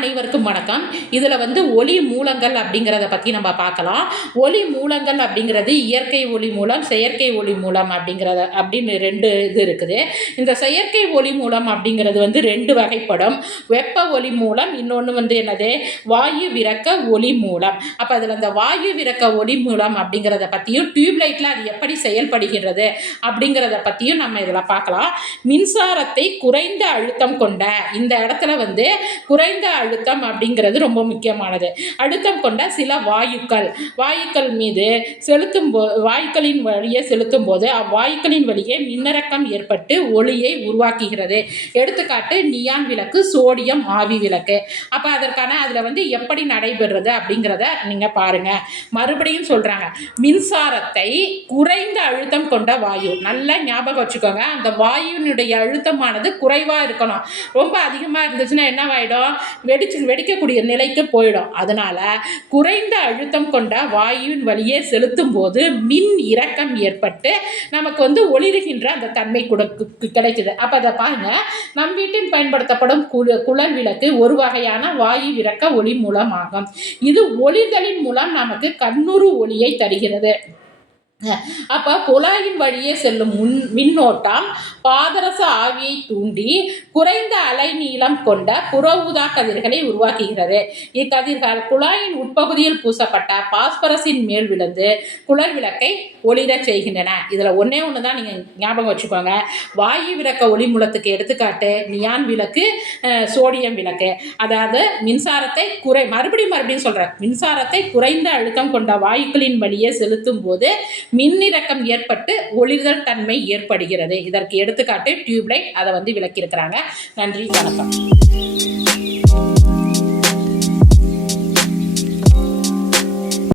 அனைவருக்கும் வணக்கம். இதில் வந்து ஒளி மூலங்கள் அப்படிங்கிறத பற்றி நம்ம பார்க்கலாம். ஒளி மூலங்கள் அப்படிங்கிறது இயற்கை ஒளி மூலம் செயற்கை ஒளி மூலம் அப்படிங்கிறத அப்படின்னு ரெண்டு இது இருக்குது. இந்த செயற்கை ஒளி மூலம் அப்படிங்கிறது வந்து ரெண்டு வகைப்படும். வெப்ப ஒளி மூலம் இன்னொன்று வந்து என்னது? வாயு விரக்க ஒளி மூலம். அப்போ அதில் இந்த வாயு விரக்க ஒளி மூலம் அப்படிங்கிறத பற்றியும் டியூப்லைட்டில் அது எப்படி செயல்படுகிறது அப்படிங்கிறத பற்றியும் நம்ம இதில் பார்க்கலாம். மின்சாரத்தை குறைந்த அழுத்தம் கொண்ட இந்த இடத்துல வந்து குறைந்த அழு அழுத்தம் அப்படிங்கிறது ரொம்ப முக்கியமானது. அழுத்தம் கொண்ட சில வாயுக்கள். வாயுக்கள் மீது செலுத்தும் போ வாயுக்களின் வழியே செலுத்தும் போது அவ்வாயுக்களின் வழியே மின்னரக்கம் ஏற்பட்டு ஒளியை உருவாக்குகிறது. எடுத்துக்காட்டு நியான் விளக்கு சோடியம் ஆவி விளக்கு. அப்போ அதற்கான அதில் வந்து எப்படி நடைபெறுறது அப்படிங்கிறத நீங்கள் பாருங்கள் மறுபடியும் சொல்கிறாங்க மின்சாரத்தை குறைந்த அழுத்தம் கொண்ட வாயு. நல்லா ஞாபகம் வச்சுக்கோங்க அந்த வாயுவினுடைய அழுத்தமானது குறைவாக இருக்கணும். ரொம்ப அதிகமாக இருந்துச்சுன்னா என்னவாயிடும்? வெடிச்சு வெடிக்கக்கூடிய நிலைக்கு போயிடும். அதனால குறைந்த அழுத்தம் கொண்ட வாயுவின் வழியே செலுத்தும் போது மின் இறக்கம் ஏற்பட்டு நமக்கு வந்து ஒளிருகின்ற அந்த தன்மை கொடுக்கு கிடைக்குது. அப்போ அதை பாருங்க. நம் வீட்டில் பயன்படுத்தப்படும் குள குழல் விளக்கு ஒரு வகையான வாயு இறக்க ஒளி மூலமாகும். இது ஒளிதலின் மூலம் நமக்கு கண்ணுறு ஒளியை தருகிறது. அப்போ குழாயின் வழியே செல்லும் முன் மின்னோட்டம் பாதரச ஆவியை தூண்டி குறைந்த அலைநீளம் கொண்ட புற ஊதா கதிர்களை உருவாக்குகிறது. இக்கதிர்கள் குழாயின் உட்பகுதியில் பூசப்பட்ட பாஸ்பரஸின் மேல் விழுந்து குழல் விளக்கை ஒளிரச் செய்கின்றன. இதில் ஒன்றே ஒன்று தான் நீங்கள் ஞாபகம் வச்சுக்கோங்க. வாயு விளக்க ஒளி மூலத்துக்கு எடுத்துக்காட்டு நியான் விளக்கு சோடியம் விளக்கு. அதாவது மின்சாரத்தை குறை மறுபடியும் மறுபடியும் சொல்கிறேன் மின்சாரத்தை குறைந்த அழுத்தம் கொண்ட வாயுக்களின் வழியே செலுத்தும் போது மின்னிறக்கம் ஏற்பட்டு ஒளிர்தல் தன்மை ஏற்படுகிறது. இதற்கு எடுத்துக்காட்டு டியூப்லைட் அதை வந்து விளக்கியிருக்கிறாங்க. நன்றி வணக்கம்.